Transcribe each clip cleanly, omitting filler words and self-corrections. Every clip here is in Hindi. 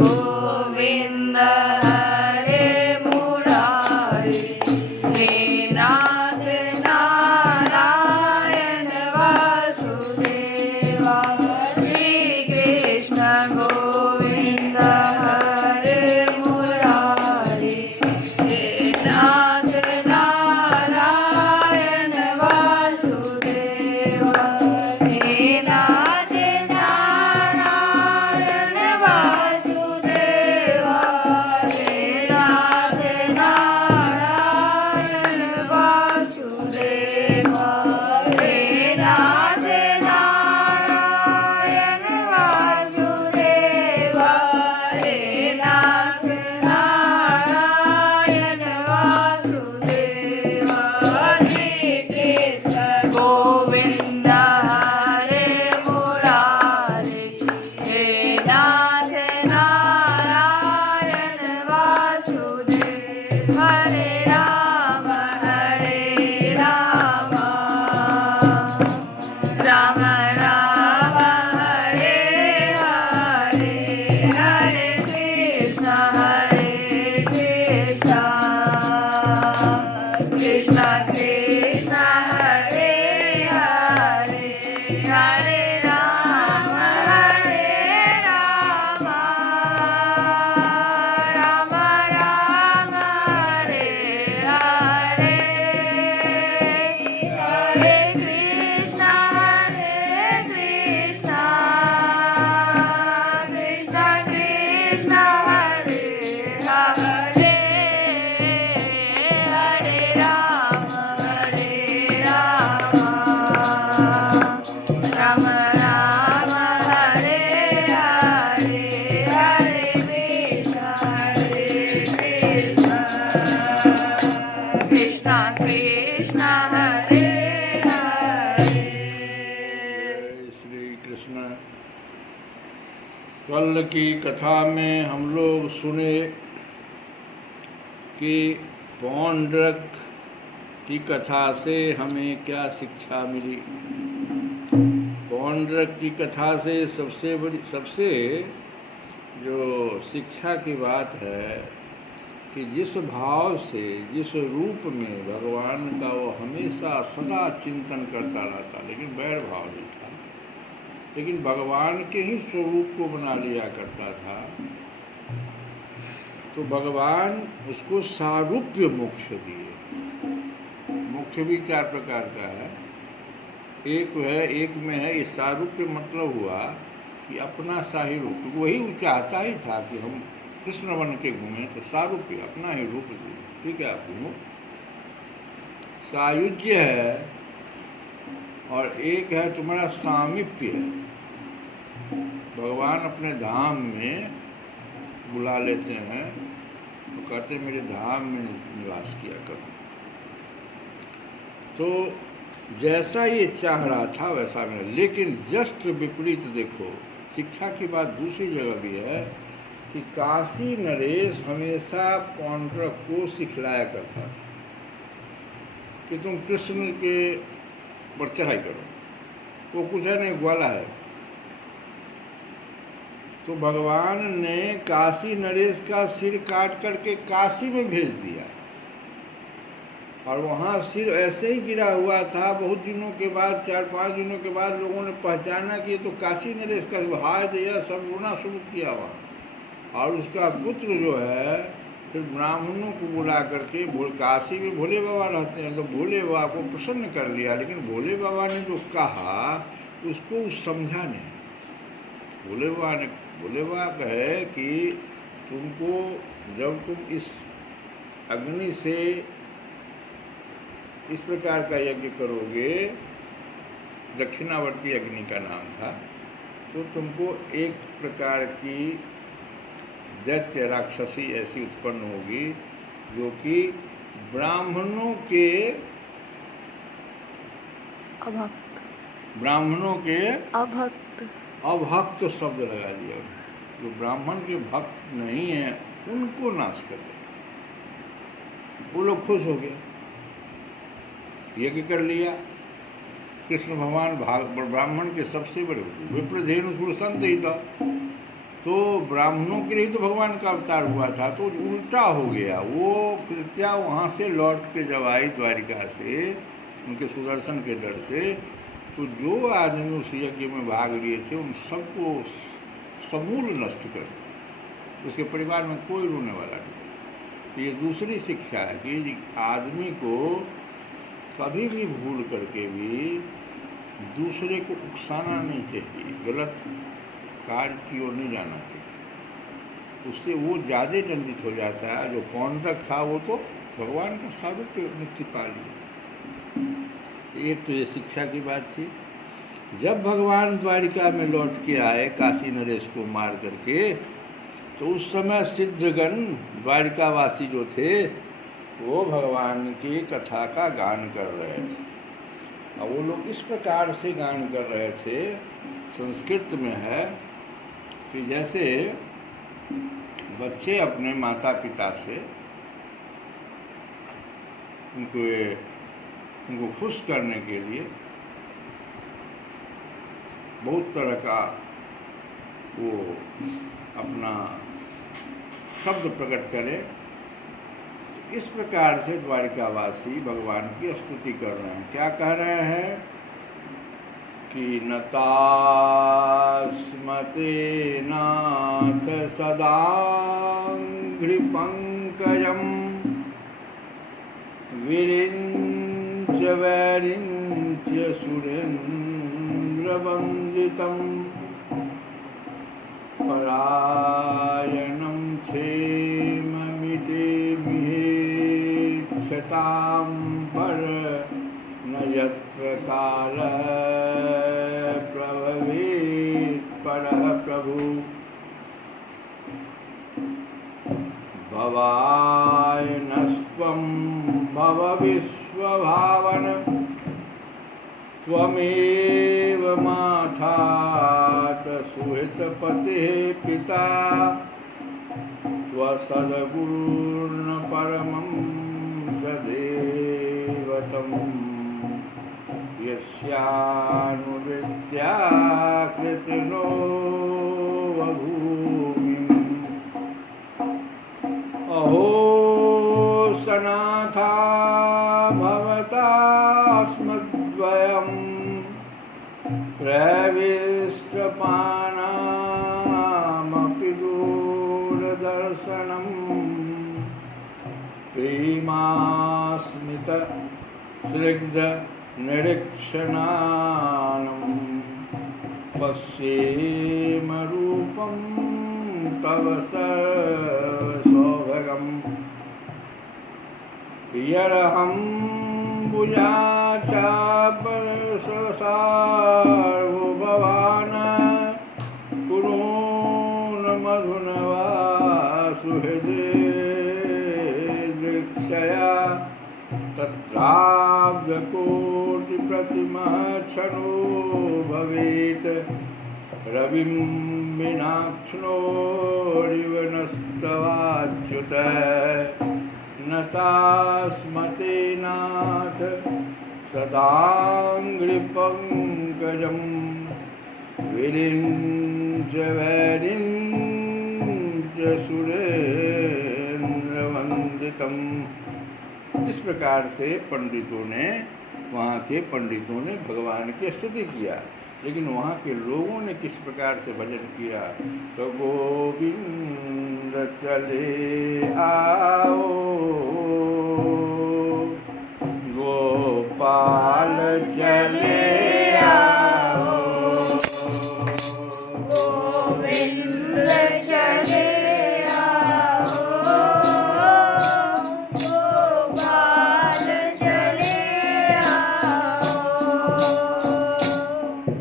गोविंद हरे मुरारी हे नाथ नारायण वासुदेवा श्री कृष्ण गोविंद हरे मुरारी हे नाथ नारायण वासुदेवा हे नाथ नारायण वासुदेवा हे नाथ नारायण वासुदेवा हे नाथ नारायण वासुदेवा हे नाथ नारायण वासुदेवा श्री कृष्ण गोविंद हरे मुरारी हे नाथ नारायण वासुदेवा हरे राम राम राम हरे हरे हरे कृष्ण कृष्ण कृष्ण हरे हरे हरे राम राम राम राम हरे हरे हरे कृष्ण कृष्ण कृष्ण हरे हरे हरे राम राम राम हरे हरे हरे कृष्ण कृष्ण हरे हरे। श्री कृष्ण। कल की कथा में हम लोग सुने कि पौंड्रक की कथा से हमें क्या शिक्षा मिली। पौंड्रक की कथा से सबसे जो शिक्षा की बात है कि जिस भाव से, जिस रूप में भगवान का वो हमेशा सदा चिंतन करता रहता, लेकिन वैर भाव नहीं था, लेकिन भगवान के ही स्वरूप को बना लिया करता था। तो भगवान उसको सारूप्य मोक्ष दिए। मोक्ष भी 4 प्रकार का है। एक में है इस सारूप्य, मतलब हुआ कि अपना शाही रूप। वही वो चाहता ही था कि हम कृष्ण बन के घूमें, तो सारूप्य अपना ही रूप दिए। ठीक है, आप घूमो। सायुज्य है और एक है तुम्हारा सामीप्य है। भगवान अपने धाम में बुला लेते हैं तो कहते हैं मेरे धाम में निवास किया करो। तो जैसा ये चाह रहा था वैसा मिला, लेकिन जस्ट विपरीत देखो। शिक्षा की बात दूसरी जगह भी है कि काशी नरेश हमेशा पौंड्रक को सिखलाया करता था कि तुम कृष्ण के पर चढ़ाई करो। वो कुछ है नहीं, ग्वाला है। तो भगवान ने काशी नरेश का सिर काट करके काशी में भेज दिया और वहाँ सिर ऐसे ही गिरा हुआ था। बहुत दिनों के बाद, 4-5 दिनों के बाद लोगों ने पहचाना कि ये तो काशी नरेश का हाथ दिया, सब रोना शुरू किया वहाँ। और उसका पुत्र जो है फिर ब्राह्मणों को बुला करके, काशी में भोले बाबा रहते हैं, तो भोले बाबा को प्रसन्न कर लिया। लेकिन भोले बाबा ने जो कहा उसको समझा नहीं। भोले बाबा कहे कि तुमको जब तुम इस अग्नि से इस प्रकार का यज्ञ करोगे, दक्षिणावर्ती अग्नि का नाम था, तो तुमको एक प्रकार की दैत्य राक्षसी ऐसी उत्पन्न होगी जो कि ब्राह्मणों के अभक्त शब्द लगा दिया। जो ब्राह्मण के भक्त नहीं है उनको नाश कर दिया। वो लोग खुश हो गए, यज्ञ कर लिया। कृष्ण भगवान ब्राह्मण के सबसे बड़े विप्रधेनु सुरसंत ही था, तो ब्राह्मणों के लिए तो भगवान का अवतार हुआ था, तो उल्टा हो गया। वो कृत्या वहाँ से लौट के जब आई द्वारिका से उनके सुदर्शन के डर से, तो जो आदमी उस यज्ञ में भाग लिए थे उन सबको समूल नष्ट कर दिया। उसके परिवार में कोई रोने वाला नहीं। ये दूसरी शिक्षा है कि आदमी को कभी भी भूल करके भी दूसरे को उकसाना नहीं चाहिए, गलत कार्य की ओर नहीं जाना चाहिए। उससे वो ज़्यादा दंडित हो जाता है। जो कॉन्डक्ट था वो तो भगवान का सारूप मुक्ति पा लिया। एक तो ये शिक्षा की बात थी। जब भगवान द्वारिका में लौट के आए काशी नरेश को मार करके, तो उस समय सिद्धगण द्वारिकावासी जो थे वो भगवान की कथा का गान कर रहे थे। और वो लोग इस प्रकार से गान कर रहे थे, संस्कृत में है कि जैसे बच्चे अपने माता पिता से उनको खुश करने के लिए बहुत तरह का वो अपना शब्द प्रकट करे, इस प्रकार से द्वारिकावासी भगवान की स्तुति कर रहे हैं। क्या कह रहे हैं कि नतास्मते नाथ सदांघ्रि पंकजम विरिञ्च वैरिञ्च सुरेन्द्र वंदितम परायणं क्षेममिते मिहेक्षतां पर न यत्र कालः प्रभवेत् परः प्रभु भवाय नस्त्वं भव विश्वभावन त्वमेव मातात् सुहृतपतिः पिता त्वसद्गुरुर्न परमं सदैवतम् यस्यानुवृत्त्या कृतनो वभूमिम् अहो सनाथा भवतास्मद्वयम् त्रयविष्टपानामपि दूरदर्शनम् प्रेमास्मित स्निग्ध निरीक्षणानं पश्येम रूपं तव सौभगम् यरहं भुजाचापसार्वो भवान् कुरून् मधुनवा सुहृदे दृक्षया तत्राब्धकोटिप्रतिमः क्षणो भवेत् रविं विनाक्ष्णोरिव नस्तवाच्युत नतास्मते नाथ सदाङ्घ्रिपङ्कजं विरिञ्च वैरिञ्च सुरेन्द्रवन्दितम्। इस प्रकार से वहाँ के पंडितों ने भगवान की स्तुति किया। लेकिन वहाँ के लोगों ने किस प्रकार से भजन किया? तो गोविंद चले आओ, गोपाल चले आओ, गोविंद चले आओ, गोपाल चले आओ।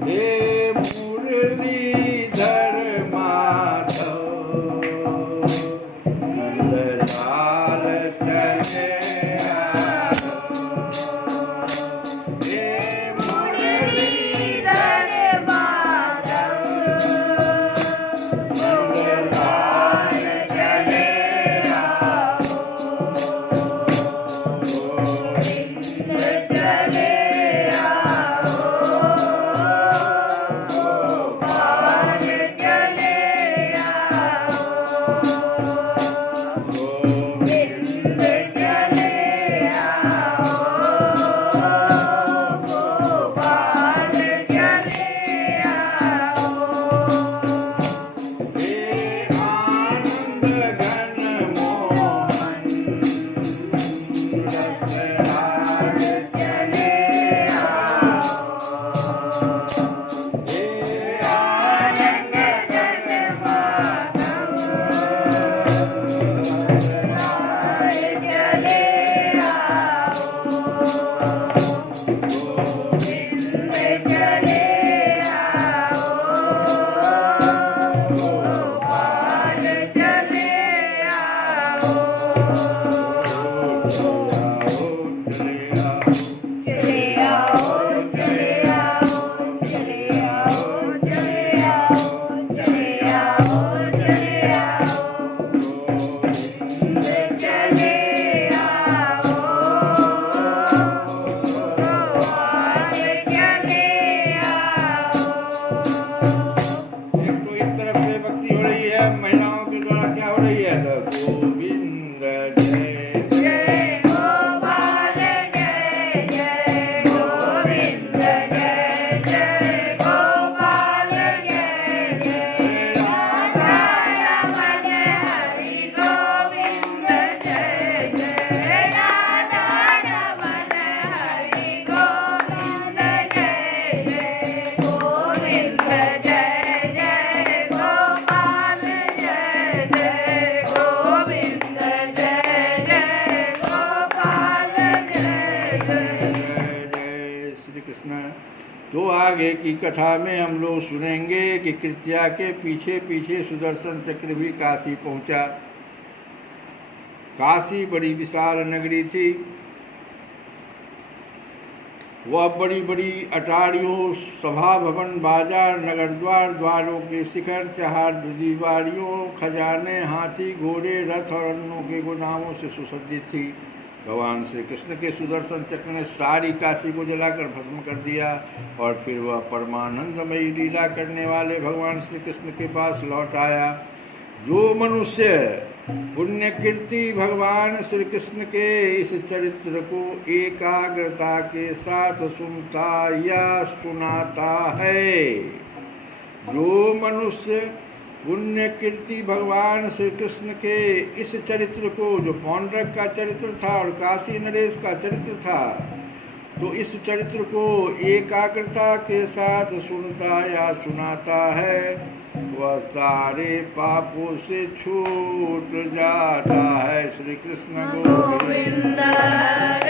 हे मुरलीधर माधव नंदलाल चले अब महिलाओं के द्वारा क्या हो रही है? तो गोविंद जय जय गोपाल जय जय गोविंद जय जय गोपाल जय जय राधा रमण हरि गोविंद जय जय राधा रमण हरि गोविंद जय जय गोविंद जय जय गोपाल जय जय गोविंद जय जय गोपाल जय जय जय श्री कृष्ण। तो आगे की कथा में हम लोग सुनेंगे कि कृत्या के पीछे पीछे सुदर्शन चक्र भी काशी पहुंचा। काशी बड़ी विशाल नगरी थी। वह बड़ी बड़ी अटारियों, सभा भवन, बाजार, नगर द्वार, द्वारों के शिखर, चहार दीवारियों, खजाने, हाथी, घोड़े, रथ और अन्नों के गोदामों से सुसज्जित थी। भगवान श्री कृष्ण के सुदर्शन चक्र ने सारी काशी को जलाकर भस्म कर दिया और फिर वह परमानंदमयी लीला करने वाले भगवान श्री कृष्ण के पास लौट आया। जो मनुष्य पुण्यकीर्ति भगवान श्री कृष्ण के इस चरित्र को एकाग्रता के साथ सुनता या सुनाता है, जो मनुष्य पुण्यकीर्ति भगवान श्री कृष्ण के इस चरित्र को, जो पौंड्रक का चरित्र था और काशी नरेश का चरित्र था, तो इस चरित्र को एकाग्रता के साथ सुनता या सुनाता है, वह सारे पापों से छूट जाता है। श्री कृष्ण गोविंद। गोविंद